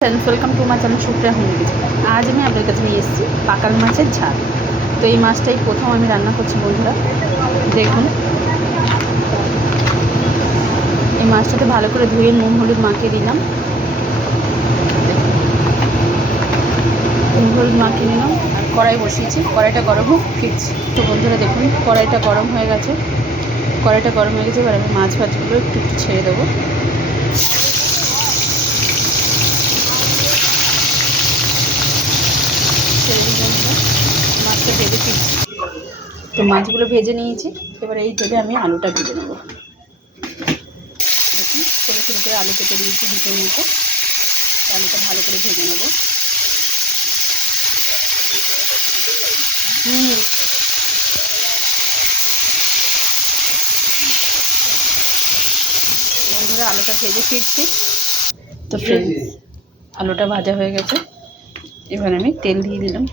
Welcome to my channel Supriya home kitchen. আজ আমি আপনাদের কাছে নিয়ে এসেছি পাকাল মাছের ঝাল। তো এই মাছটাই প্রথম আমি রান্না করছি বন্ধুরা। দেখুন, এই মাছটাতে ভালো করে ধুয়ে নুন হলুদ মাখিয়ে দিলাম। নুন হলুদ মাখিয়ে নিলাম আর কড়াই বসিয়েছি। কড়াইটা গরম হোক, ফিরছি। তো বন্ধুরা দেখুন, কড়াইটা গরম হয়ে গেছে। এবার আমি মাছগুলো একটু একটু ছেড়ে দেবো। ছেড়ে দিই বন্ধুরা, মাছটা ভেজে ফিরছি। তো মাছগুলো ভেজে নিয়েছি। এবার এই তেলে আমি আলুটা ভেজে নেব। দেখুন, ছোটো ছোটো করে আলু কেটে দিয়েছি দুটোর মতো। আলুটা ভালো করে ভেজে নেব। বন্ধুরা, আলুটা ভেজে ফিরছি। তো ফ্রেন্ডস, আলুটা ভাজা হয়ে গেছে। এবার আমি তেল দিয়ে দিলাম।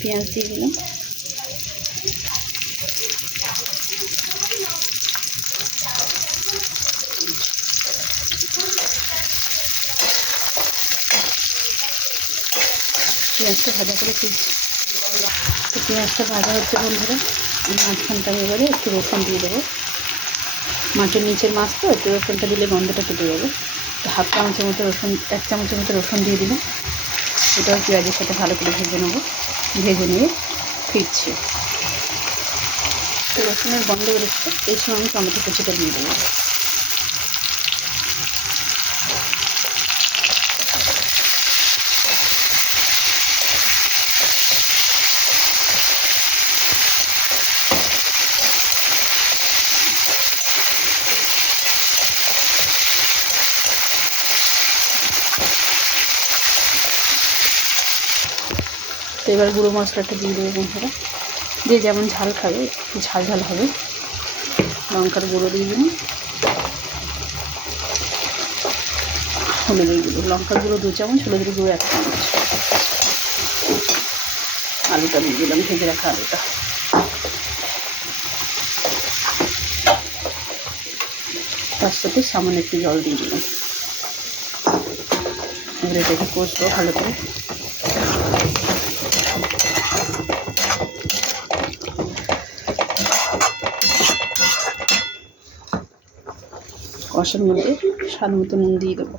পেঁয়াজ দিয়ে দিলাম। পেঁয়াজটা ভাজা করে ফিরছি। তো পেঁয়াজটা ভাজা হচ্ছে বন্ধুরা। মাঝখানটা এবারে একটু রসুন দিয়ে দেবো। মাছের নিচের মাছ তো, একটু রসুনটা দিলে গন্ধটা কেটে যাবে। তো হাফ চামচের মতো রসুন, 1 চামচের মতো রসুন দিয়ে দিলাম। এটাও পেঁয়াজের সাথে ভালো করে ভেজে নেবো। ভেজে নিয়ে ফিরছি। তো রসুনের গন্ধ বেরোচ্ছে, এই সময় আমি টমেটো কুচিটা দিয়ে দেবো। তো এবার গুঁড়ো মশলাটা দিয়ে দেবো বন্ধুরা। যে যেমন ঝাল খাবে, একটু ঝাল ঝাল হবে। লঙ্কার গুঁড়ো দিয়ে দিলাম, হলুদের গুঁড়ো, লঙ্কার গুঁড়ো 2 চামচ, হলুদের গুঁড়ো 1 চামচ। আলুটা দিয়ে দিলাম, ভেজে রাখা আলুটা। তার সাথে সামান্য একটু জল দিয়ে দিলাম। এবার এটাকে কষবো ভালো করে। কষার মধ্যে স্বাদ মতো নুন দিয়ে দেবো।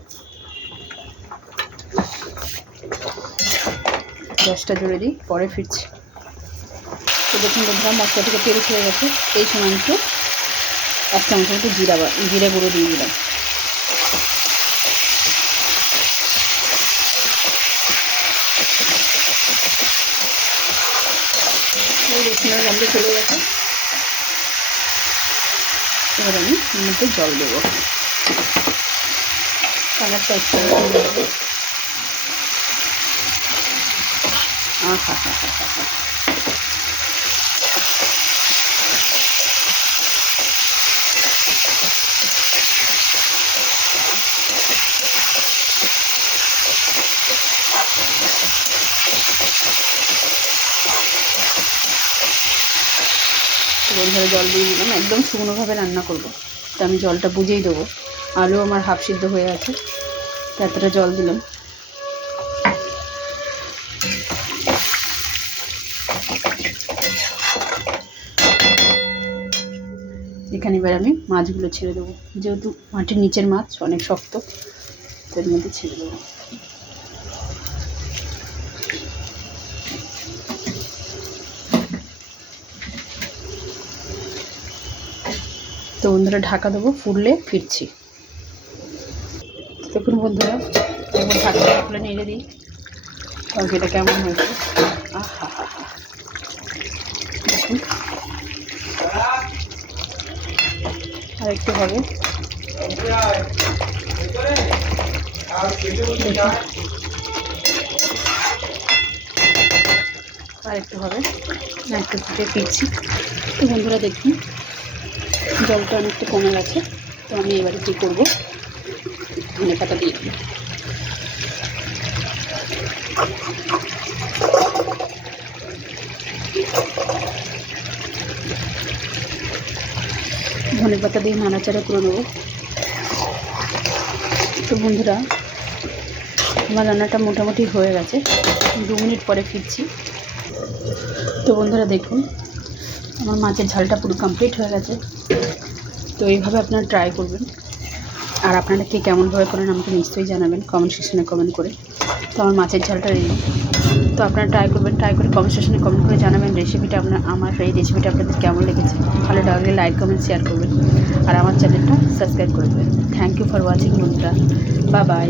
গ্যাসটা জোরে দিই, পরে ফিরছি। তো দেখুন বন্ধুরা, মশলা থেকে তেল ছেড়ে গেছে। এই সময় একটু 1 চামচের মতো জিরা গুঁড়ো দিয়ে দিলাম। রসুনের গন্ধ চলে গেছে। এবার আমি এর মধ্যে জল দেবো। কালারটা একটু দেবো। আহা হা হা হা হা। বন্ধুরা, জল দিয়ে দিলাম। একদম শুকনোভাবে রান্না করবো, তো আমি জলটা বুঝেই দেবো। আলু আমার হাফ সিদ্ধ হয়ে আছে, তো এতটা জল দিলাম। এখানে এবার আমি মাছগুলো ছেড়ে দেবো। যেহেতু মাটির নিচের মাছ অনেক শক্ত, তার মধ্যে ছেড়ে দেবো। তো বন্ধুরা, ঢাকা দেবো, ফুললে ফিরছি। দেখুন বন্ধুরা, একবার ঢাকা খুলে নেড়ে দিই। তরকারিটা কেমন হয়েছে। আহা হা হা। দেখুন, আর একটু হবে। আর একটু হবে, একটু ফুটে ফিরছি। তো বন্ধুরা দেখুন, জলটা অনেকটা কমে গেছে। তো আমি এবারে কী করবো, ধনে পাতা দিয়ে দিই। ধনে পাতা দিয়ে নাড়াচাড়া করে নেবো। তো বন্ধুরা আমার রান্নাটা মোটামুটি হয়ে গেছে, 2 মিনিট পরে ফিরছি। তো বন্ধুরা দেখুন আমার মাছের ঝালটা পুরো কমপ্লিট হয়ে গেছে। তো এইভাবে আপনারা ট্রাই করবেন, আর আপনারা কে কেমনভাবে করেন আমাকে নিশ্চয়ই জানাবেন কমেন্ট সেকশনে কমেন্ট করে। তো আমার মাছের ঝালটা রেডি। তো আপনারা ট্রাই করবেন, ট্রাই করে কমেন্ট সেকশনে কমেন্ট করে জানাবেন রেসিপিটা আমার এই রেসিপিটা আপনাদের কেমন লেগেছে। ভালো লাগলে লাইক কমেন্ট শেয়ার করবেন, আর আমার চ্যানেলটা সাবস্ক্রাইব করে দেবেন। থ্যাংক ইউ ফর ওয়াচিং বন্ধুরা, বাই বাই।